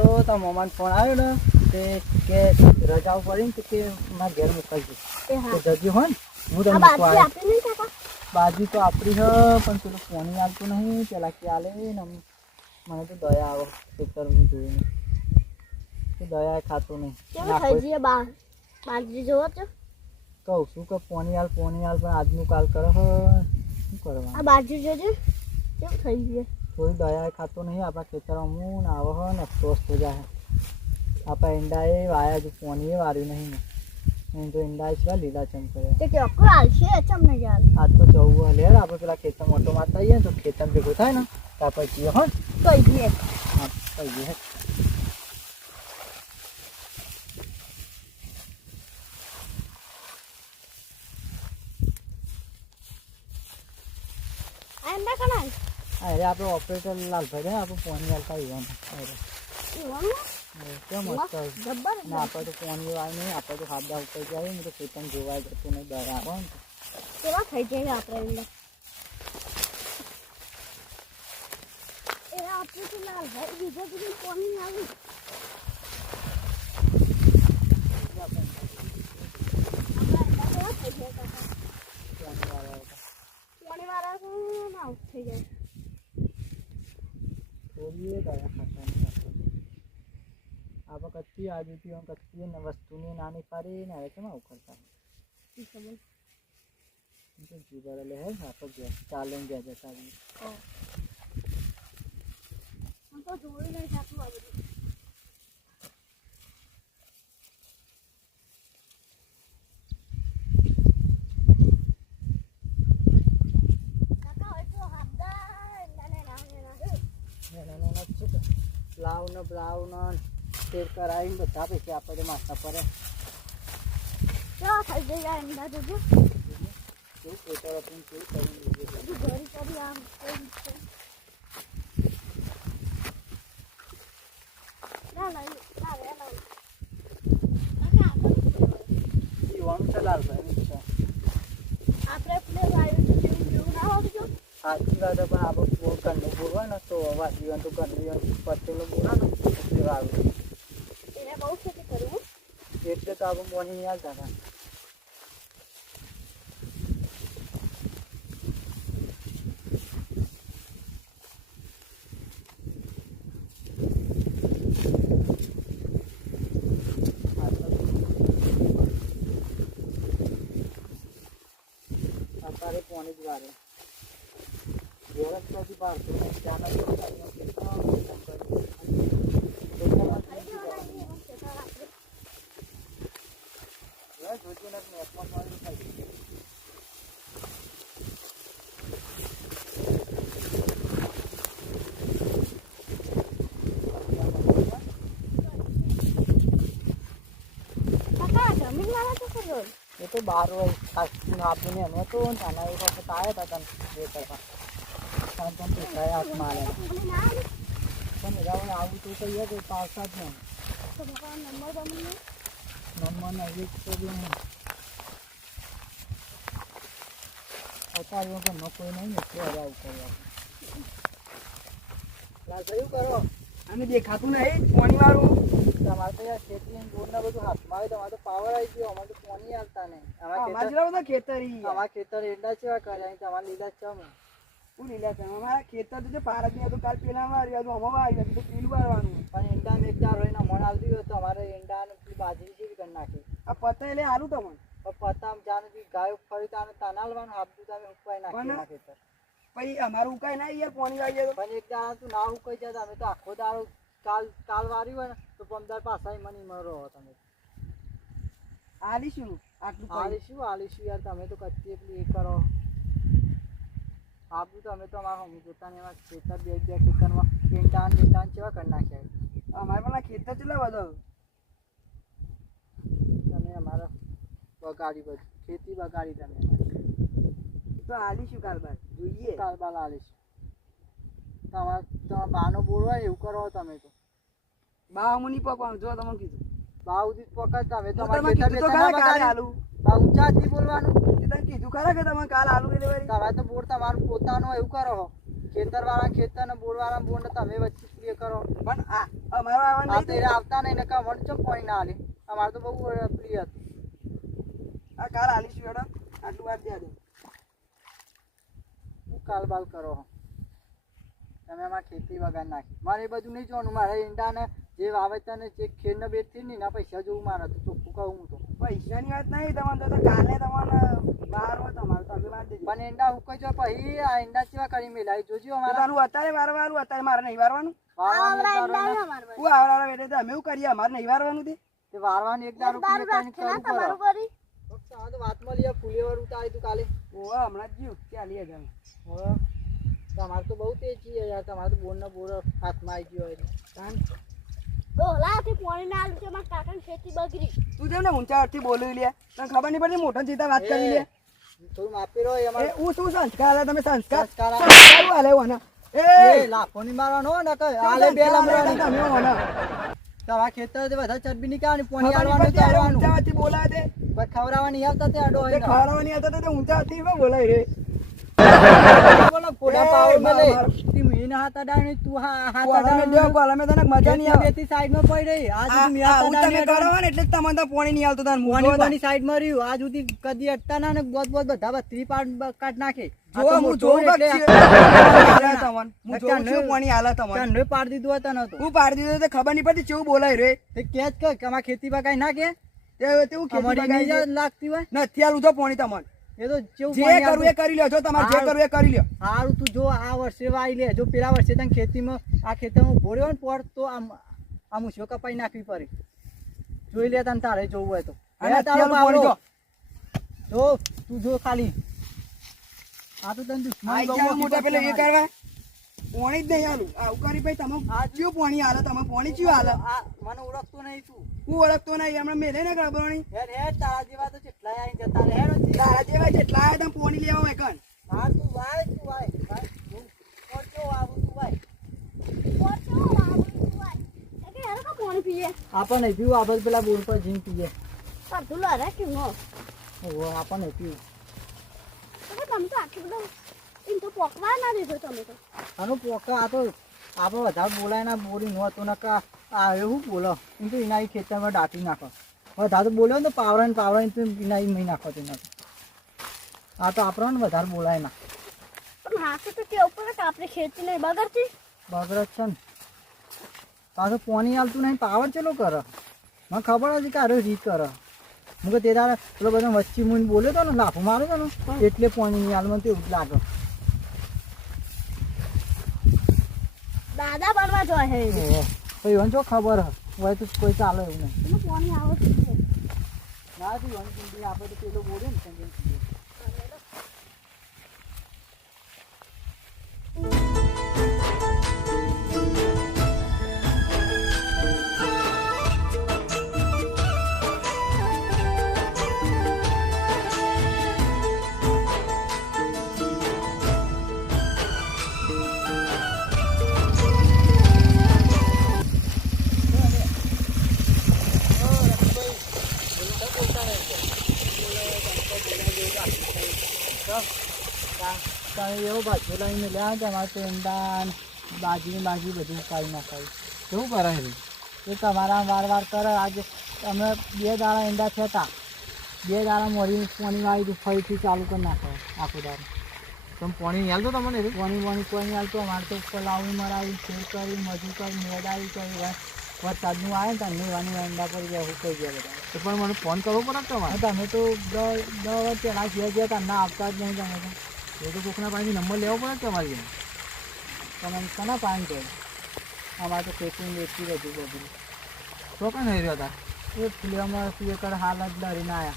તો તારા મોમાનો ફોન આવ્યો ને તે કે રજાઓ પડી ને તો કે મારા ઘેર મોકલજો તો જજો હો ને હું તમને મૂકવા બાજુ તો આપણી હ પણ પેલું ફોન આવતું નહીં પેલા કે આલે ને મને તો દયા આવે ખેતર જોઈને તો દયા ખાતું નહીં બાજરી જોવો છો કહું શું કે પોની હાલ પણ આજનું કાલ કરે હ શું કરવાનું આ બાજરી જોજો કેમ થઈ ગઈ થોડી દયા ખાતો નહીં આપણા ખેતરમાં હું ને આવો હો ને અફસોસ થઈ જાય આપણા ઈંડાએ વાયા જો પોનીએ વાર્યું નહીં ને તો ઈંડા છે લીલા ચમકે તે ચોખ્ખું હાલશે ચમને યાર આજ તો જવું લે આપણે પેલા ખેતરમાં ઓટો મારતા આવીએ ને તો ખેતર ભેગું થાય ને તો આપણે જઈએ હો કઈ જઈએ હા કઈ જઈએ આંડા કણાય અરે આપણે ઓપરેટર લાલભાઈ ને આપણે પોની હાલતા આવવાનું કેમ મસ્ત ના આપણે તો પોની વાય નહીં આપણે તો ખાધા ઉપર જાય ને તો ખેતર જોવાય જતું નહીં દર આવે ને કેવા થઈ જાય આપણે એ આપણે તો લાલભાઈ બીજા બધી કોની આવી થઈ જાય બોલીએ ગયા ખાતા નહીં આપણે કચ્છી આજુથી કચ્છી ને વસ્તુની નાની પાડી ને હવે કેમ આવું કરતા જીવર લે હે આપણે ગયા ચાલે ગયા જતા તો જોઈ નહીં જાતું આ બધું બ્લાઉન શેર કરાવીને બધા પૈકી આપણે માથા પડે કેવા થઈ જાય એમના જોજો કેવું ખેતર હતું કેવું કરી ઘરી કરી આમ પીવાનું છે લાલભાઈ આપણે પેલે વાયુ જેવું ના આવજો સાચી વાત પણ આપણે ઘરનું બોલવા ને તો વાસીવાનું તો ઘરનું પતેલું બોલા ને એટલે વાવ્યું એને બહુ ખેતી કરવું એટલે તો આપણે મોની નહીં આવતા હતા અત્યારે પોણી જ વારે વ્યવસ્થાથી પાડતો એ તો બાર હોય આપીને અમે તો નાના એક વખત આવ્યા હતા તને એ કરવા પણ હાથમાં આવે પણ રાવણ આવું તો કહીએ તો પાવસા જ નહીં નંબર નજીક તો બી નહીં અત્યારે ઘરનો કોઈ નહીં ને એટલે હવે આવું કરવા લાલભાઈ કરો અને દેખાતું નહીં પાણી વાળું તમારે તો યાર ખેતી દૂર ને બધું હાથમાં આવે તમારે તો પાવર આવી ગયો અમારે તો પાણી આવતા નહીં અમારા ખેતરી અમારા ખેતર એડા જેવા કર્યા તમારે લીલા ચમ હું લીલા છે અમારા ખેતર તો પારદ ની હતું કાલ પેલા વાળ્યું હતું અમારે આવી હતું તો પેલું વાળવાનું પણ ઈંડા એક ચાર હોય મણ આવતી હોય તો અમારે ઈંડા બાજરી જેવી કરી નાખી આ પતા એટલે હાલું તમને પતા જાણે ગાયો ફરી તાને તાનાલવાનું આપતું તમે ઉપાય નાખી ખેતર પછી અમારું ઉકાય ના યાર પાણી આવી જાય પણ એક દાડા તું ના ઉકાઈ જાય અમે તો આખો દાડો કાલ વાર્યું હોય ને તો 15 પાછા મની મરો તમે આલીશું આટલું આલીશું યાર તમે તો કચ્છી એટલી એ કરો આપું તો અમે તો અમારા મમ્મી પોતાને એમાં ખેતર બે ખેતરમાં ઈંડાન કેવા કરી નાખ્યા અમારે પણ ખેતર કેટલા બધા તમે અમારા બગાડી બધું ખેતી બગાડી તમે તો આલીશું કાલ બાદ જોઈએ કાલ બાદ આલીશું તમારા બાનો બોલવા એવું કરો તમે તો બા હું નહીં પકવાનું જો તમે કીધું બા સુધી પકડ તમે તો ઊંચાથી બોલવાનું કીધું ખરા કે તમે કાલ આલુ એટલે તમે તો બોર તમારું પોતાનું એવું કરો ખેતરવાળા ખેતર ને બોરવાળા બોર ને તમે વચ્ચે પ્રિય કરો. પણ આ અમારો આવવાનું આ નહીં તો થયું. એ આવતા નહીં ને કાં વણ ચમ પાણી ના આલે. અમારે તો બહુ પ્રિય હતું. આ કાલ આલીશું હેડો આટલું વાર દે દે. હું કાલ બાલ કરો હો. તમે અમારે ખેતી વગાડ નાખી. મારે એ બધું નહીં જોવાનું. મારે ઈંડા ને જે વાવેતર ને જે ખેડ ને બેઠી ને એના પૈસા જોવું મારે તો ચોખ્ખું કહું હું તો. પૈસાની વાત નહીં તમારે તો કાલે તમારે બહાર હોય તમારે તમે વાર દેજો. પણ ઈંડા ઉકાઈ જાય પછી આ ઈંડા કેવા કરી મેલાય જોજો અમારા. તારું અત્યારે વારવાનું અત્યારે મારે નહીં વારવાનું. વારવાનું એક દાડો ને હું આવડા બેઠે તો અમે એવું કરીએ અમારે નહીં વારવાનું તે. તે વારવાનું એક દાડો દારૂ કરીને રાખે કરવું ના પડે. તમારું કરી આ તો વાતમાં લઈએ ફૂલેવર ઉતારી તું કાલે. ઓવા હમણાં જ જ્યું ચાલીએ તમે. હવે તમારે તો બહુ તેજ છે યાર. તમારે તો બોર ને બોર હાથમાં આવી ગયો એટલે. તાન ડોલાથી પાણી ના આલું છે મારા કાકાની ખેતી બગડી. તું જેમ ને ઊંચા અર્થથી બોલી લે તને ખબર નહીં પડતી મોટા સીધા વાત કરી લે. થોડું માપી રહ્યો એ અમારે. હું શું સંસ્કાર આલે તમે સંસ્કાર સંસ્કાર સંસ્કાર આલે ઓના. એ લાફોની મારવાનો હો ને કઈ આલે બે લમરાની. તમે ઓના. તમારા ખેતર તે બધા ચરબી નીકાળવાની પોણી ખબર નહીં આલવાનું પડતી, તો આલે ઊંચા આવવાનું. અર્થથી બોલાવે તે. પણ ખવડાવવા નહીં આવતા તે આડો તે હોય ખવડાવવાની હતા તે ઊંચા અર્થથી કેમ બોલાય રે. બોલો પોડા એ પાવર મેલે. માર. તી મીન હાથ અડાણી તું હાથ કોલામે જો કોલામે તને મજા નહીં આવે. બેથી સાઈડમાં પડી રહી. આજ આ સુધી આવું મેં તમે કરો ને એટલે જ તમને તો પાણી નહીં આવતું તાર મોની મુખો મોની સાઈડમાં રહ્યું. આજ સુધી કદી અટતા ના ને બોત બોત બધા બત્રી કાઢ નાખે. આ તો જો હું મોટો જોઉં એટલે હાલે તમને. હું જોઉં છું પાણી હાલે તમને. ચંડોય પાડી દીધું હતા નતો. હું પાડી દીધું તો ખબર નહીં પડતી કેવું બોલાય રે. તે કે જ કે અમારા ખેતી માં કઈ ના કે તેવું ખેતી અમારી બગાડી બીજા છે. લાગતી હોય નથી આલું તો પાણી તમને. એ તો જેવું જે પાણી કરવું એ આવતું. કરી લ્યો જો તમારે જે કરવું એ કરી લ્યો. હારું તું જો આ વર્ષે વાઈ લે. જો પેલા વર્ષે તને ખેતીમાં આ ખેતરમાં ઉભો રહ્યો ને પોર તો આમ ઉછો કપાઈ નાખવી પડે. જોઈ લે તને તારે જોવું હોય તો. અને લે તારો અત્યારનું પાણી પાવડો. જો તું જો ખાલી આ તો તને દુશ્મન આઈ બહુ ગયા મોટી મોટા પડશે પેલે એ અમારી. કરવા પાણી જ નહીં આલું. આવું કરી ભાઈ તમે ચિયું પાણી હાલે તમે પાણી ચિયું હાલે. આ મને ઓળખતો નહીં તું. હું ઓળખતો નહીં હમણાં મેલે ને ખબરણી. હેડ હેડ તારા જેવા તો કેટલાય આઈ જતા રહે. હેડ હજી. તારા જેવા જેટલા આયા તમે પાણી લેવા હોય કન. હા તું વાય વાય. હું જો આવું તું વાય. પાણી પીએ આપણ નહીં પીવું. આપણે પેલા બોર પર જઈને પીએ. અડધું લડે કે નો ઓહો આપણ નહીં પીવું. તમે તો આટલું બધું એમ તો પોકવા ના દીધો તમે તો. આનો પોકા આ તો આપણે વધારે બોલાય ના બોરી નહોતું ને કા આ એવું બોલો એમ તો એના ખેતરમાં દાટી નાખો. વધારે તો બોલ્યો ને તો પાવરા તો એના નહીં નાખો તેના. આ તો આપણને વધારે બોલાય ના. પણ હાથે તો કેવું પડે કે આપણે ખેતી નહીં બગડતી. બગડે જ છે ને. પાછું પાણી આવતું નહીં. પાવર ચેલો કરે મને ખબર હતી કે આરો રીત કરે. હું કે તે દાડે પેલો બધો વચ્ચે મૂઈને બોલ્યો હતો ને લાફો માર્યો હતો ને એટલે પાણી નહીં આલ મને તો એવું જ લાગે. દાદા બનવા જોઈએ હે ઓહો તો એવું જો ખબર હોય તો કોઈ ચાલે એવું નહીં. એમાં પાણી આવે છે. ના તું આપણે તો પેલો બોલ્યો ને સંજય. એવો ભાજ્યો લઈને લ્યા તમારે તો ઈંડા બાજી બધું કાઢી નાખાય. કેવું કરે છે એ તમારા વાર કરે. આજે અમે 2 દાડા ઈંડા થતા 2 દાડા મોડી પાણી આવી દીધું ફરીથી ચાલુ કરી નાખો આખું દાડો. તમે પાણી નહીં હાલતો તમને? પાણી કોઈ નહીં હાલતો. અમારે તો ઉપર લાવણી મરાવી ફેર કરી મજૂર કરી મેદાવી કરી વરસાદનું આવે ને ત્યાં નેવાની ઈંડા પર ગયા હુકાઈ ગયા બધા. તો પણ મને ફોન કરવો પડે તમારે. તમે તો 10 વર્ષ પહેલાં ગયા તમને આવતા જ નહીં. તમે તો એ તો કોકના પાસેથી નંબર લેવો પડે તમારી. તમે કોના પાણી કહે અમારે તો ખેતી વેચી બધું બધું તો કઈ નહીં રહ્યો હતા. એ ફિલ્મમાં કર હાલ જ ડરીને આવ્યા.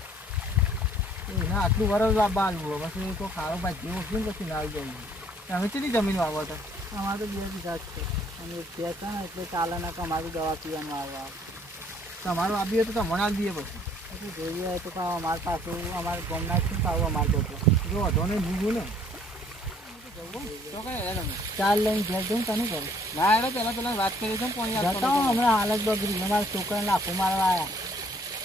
એના આટલું વરસ બાલવું પછી એ તો ખારો ભાઈ જેવો છે ને પછી ના આવી જાય. તમે કેટલી જમીન વાવો હતા? અમારે તો 2 વીઘા જ છે. અને એક ભેંસ છે ને એટલે ચાલે ના કે અમારી દવા પીવાનું આવવા. તમારું આપી હોય તો તમને આપી દઈએ પછી જોઈએ તો કાં અમારે પાછું અમારે ગમના જ પાવું અમારે તો જો વધો નહીં ભૂગું ને ચાલ લઈને ઘેર જવું તને કરું. ના એટલે પેલા વાત કરી છે પાણી જતા હમણાં હાલત બગડી. અમારા છોકરાને લાફો મારવા આવ્યા.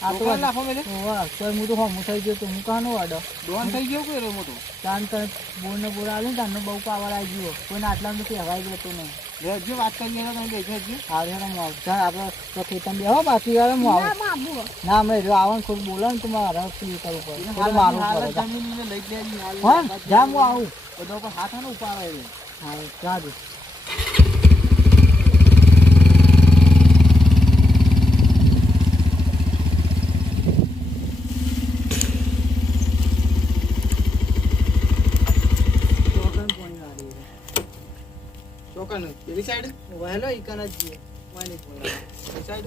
આ તો દુકાન લાફો મેલે વાહ સર હું તો હમું થઈ ગયો તો હું કાનો વાડો ડોન થઈ ગયો કોઈ રે મોટો તાન તને બોર ને બોર આલે તાનો બહુ પાવર આવી ગયો કોઈને આટલામાં તો કહેવાય જતો નહીં જે વાત કરી તમે બેઠા જ હારે હું આવતા આપણે તો ખેતમ બેહો બાકી વાળે હું ના આવું બાબુ ના અમે જો આવવાનું થોડું બોલે ને તો મારે ક્લિયર કરવું પડે તો મારું પડે જમીન લઈ લેવી હા જા હું આવું બધો પર હાથ ને ઉપાડે રે હા જા દે ચોકન પેલી સાઈડ વહેલો ઈકન જ જઈએ વાની બોલા પેલી સાઈડ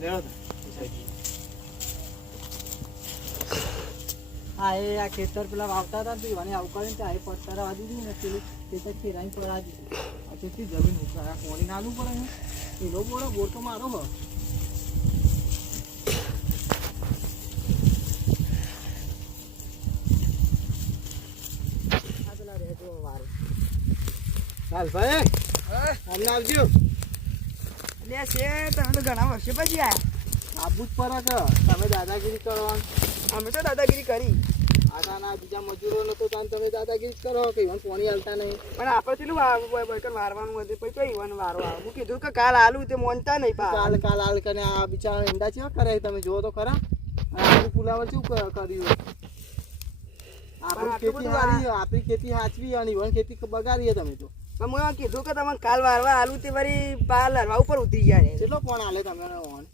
લેડો તા પેલી સાઈડ હા એ આ ખેતર પેલા વાવતા હતા તો ઈવાની આવું કરીને ત્યાં પથ્થર વાદી દીધું ને પેલું ખેતર ખેરાઈ પડા દીધું આ કેટલી જમીન ઉપાડ આ કોણી નાલું પડે ને પેલો બોલો બોર તો મારો હ આ પેલા રહેજો વારે ચાલ ભાઈ અમને આવજો લે છે તમે તો ઘણા વર્ષો પછી આયા આબુ જ પડે કે તમે દાદાગીરી કરવાનું અમે તો દાદાગીરી કરી આના બીજા મજૂરો નતો તાન તમે દાદાગીરી કરો કે ઈવન પાણી હાલતા નહીં પણ આપણે પેલું બકર વારવાનું હતું પછી તો ઈવન વારવા હું કીધું કે કાલ આલું તે મોનતા નહીં પા કાલ હાલ કરીને આ બિચારા ઈંડા ચેવા કરે તમે જોવો તો ખરા આ પુલાવર શું કર્યું આપણી ખેતી હારી આપણી ખેતી હાચવી અને ઈવન ખેતી બગાડીએ તમે તો પણ હું એમ કીધું કે તમે કાલ વારવા આલું તે વળી પાલ હરવા ઉપર ઉતરી ગયા છે કેટલો ફોન હાલે તમે ઓન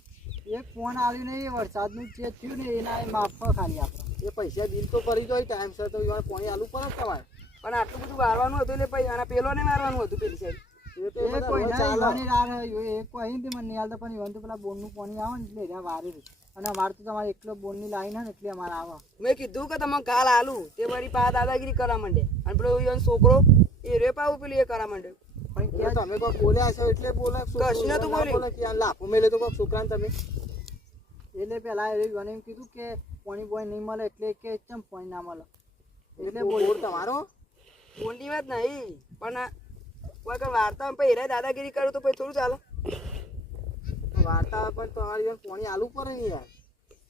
એક ફોન આવ્યું નહીં વરસાદનું ચેક થયું ને એના માફમાં ખાલી આપણે એ પૈસા બિલ તો ભરી જાય ટાઈમસર તો ઈવન પાણી હાલવું પડે તમારે પણ આટલું બધું વારવાનું હતું એટલે પછી આના પેલો ને મારવાનું હતું પેલી સાઈડ એ તો એ બધા કોઈ રોજ ના ચાલે. ઈવાની રાહ રહ્યો એ કોઈ નહીં મને નહીં હાલતા પણ ઈવન તો પેલા બોનનું પાણી આવે ને એટલે એના વારે છે અને અમારે તો તમારે એકલો બોનની લાઈન હે ને એટલે અમારે આવે મેં કીધું કે તમે કાલ આલું તે વળી પા દાદાગીરી કરવા માંડે અને પેલો ઈવન છોકરો એ રે પાવું પેલું એ કરવા માંડે પણ એ તમે કોઈ બોલ્યા છો એટલે બોલે કશું નતું બોલ્યું. કે આ લાફો મેલે તો કોઈ છોકરાને તમે એટલે પેલા ઈવાને એમ કીધું કે પાણી બોય નહીં મળે એટલે કે ચમ પાણી ના મળે એટલે બોર બોલ તમારો મોટી વાત નહીં પણ વગર વાર્તા પછી રે દાદાગીરી કરું તો પછી થોડું ચાલે વાર્તા પણ તમારી ઈવન પાણી હાલવું પડે ને યાર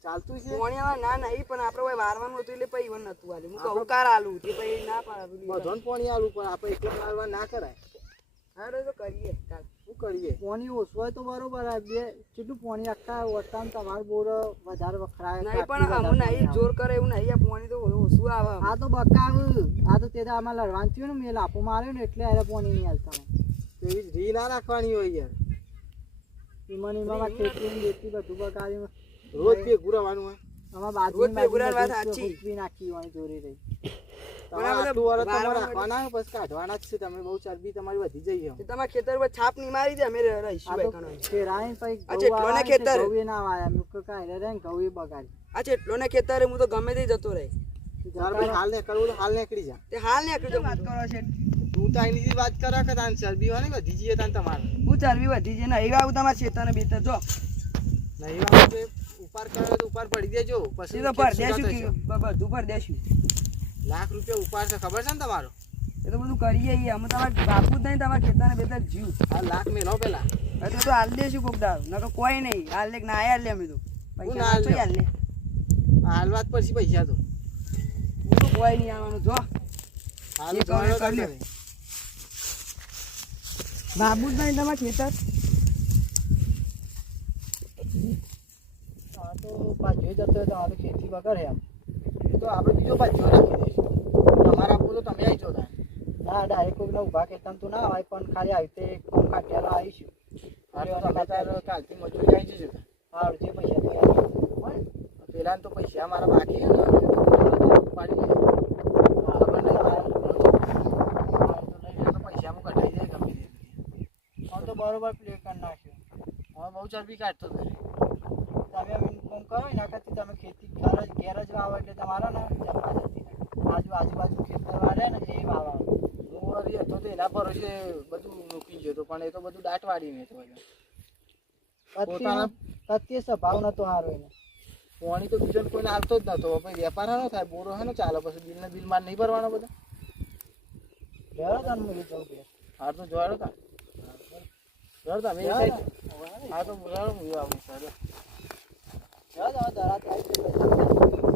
ચાલતું છે પોણિયામાં ના નહીં પણ આપણે કોઈ વારવાનું હતું એટલે પછી ઈવન નતું આલ્યું હું કહું કાર આલું તે પછી ના પાડે બધાને પાણી હાલવું પડે આપણે એકલા મારવા ના કરાય હા તો કરીએ કાલ શું કરીએ પાણી ઓછું હોય તો બરોબર આ બે કેટલું પાણી આખા વરસાદ તમારે બોર વધારે વખરાય નહીં પણ અમું નહીં જોર કરે એવું નહીં આ પોણી તો ઓછું આવે આ તો બકાવ આ તો તે આમાં લડવાનું થયું ને મેં લાપો માર્યો ને એટલે અરે પાણી નહીં હાલતા એવી રી ના રાખવાની હોય યાર ઈમાં એમાં ખેતી બેતી બધું બગાડ્યું રોજ ભેગું રહેવાનું હોય રોજ અમારા બે ગુરાન વાત બાજુ સાચી. હુકવી નાખી હોય જોરી રહી તમારે આટલું વરસ તમારે રાખવાના બસ કાઢવાના જ છે તમે બહુ ચરબી તમારી વધી જઈ તે તમારા ખેતર પર છાપ નહીં મારી દે અમે રહીશું આ ભાઈ તો ઘણો. ખેરાય પછી આ ઘઉં જેટલો ને વાવ્યા છે, ખેતર. ઘઉં એ ના વાયા મુક કાંઈ રહે ને ઘઉં એ બગાડી આ જેટલો ને ખેતર હું તો ગમે તે જતો રહે ચાલ ભાઈ હાલ નીકળવું તો હાલ નીકળી જા તે હાલ ને આટલું વાત કરો છે તું તો અહીંની વાત કરે કે તાન ચરબી હોય ને વધી જઈએ તાન તમારે હું ચરબી વધી છે નહીં આવું તમારા ખેતર બેતર જો નહીં વાળું તો ઉપર કરે તો ઉપર પડી દેજો પછી એ તો પર દેશું કે બધું પર દેશું લાખ રૂપિયા ઉપર છે ખબર છે ને તમારો એ તો બધું કરીએ ઈ અમે તમારે બાપુ જ નહીં તમારા ખેતર બેતર જીવ આ લાખ મેલો પેલા એટલે તો હાલ દેશું કોક દાળ નકર કોઈ નહીં હાલ લે ના હાલ લે અમે તો હું પૈસા ના ના હાલ હાલ લે હાલ વાત પછી પૈસા તો હું તો કોઈ નહીં આવવાનું જો હાલ એ જોડો કરી લ્યો. તમે. બાબુ જ નહીં તમારા ખેતર આ તો પાછો જતો હોય તો આ તો ખેતી બગાડે એમ એ તો આપણે બીજો પાછો રાખી દઈશું તમારા આપવું તો તમે આવી જાઓ તાન. ના ડાયરેક્ટ કોઈના ઊભા ખેતર તો ના હોય પણ ખાલી આવી રીતે કોમ કાઢ્યાલા આવીશું આ તો તમે તાર કાલથી મજૂરી આવી જજો તાન. હા જે પૈસા તો યાર પેલા તો પૈસા મારા બાકી છે ને પાડી દે. ખબર નહીં તારે. તો પૈસા હું કઢાઈ દે ગમે તે. આમ તો બરોબર પ્લે કરી નાખ્યો હવે બહુ ચરબી કાઢતો હતો. તમે એમ કોમ કરો એના કરતી તમે ખેતી ઘેર જ વાવો એટલે તમારા ને જમવા જતી નહીં આજુબાજુ ખેતર વાળે ને એ વાવવાનું હું વળી હતો તો એના ભરોસે બધું મૂકી ગયો હતો પણ એ તો બધું દાટ વાળીને તો પોતાના- કત્તી સ્વભાવ નતો સારો એને પાણી તો બીજો કોઈને હાલતો જ નતો પછી વેપાર હાનો થાય બોરો હે ને ચાલે પછી બિલને બિલ માર નહીં ભરવાનો બધા લેવો તને મૂકી જવું ઘેર હાર તો જોવાડો તા જોડો તમે એ સાઈડ. હા તો બોલાવો હું આવું સર દરા થાય એટલે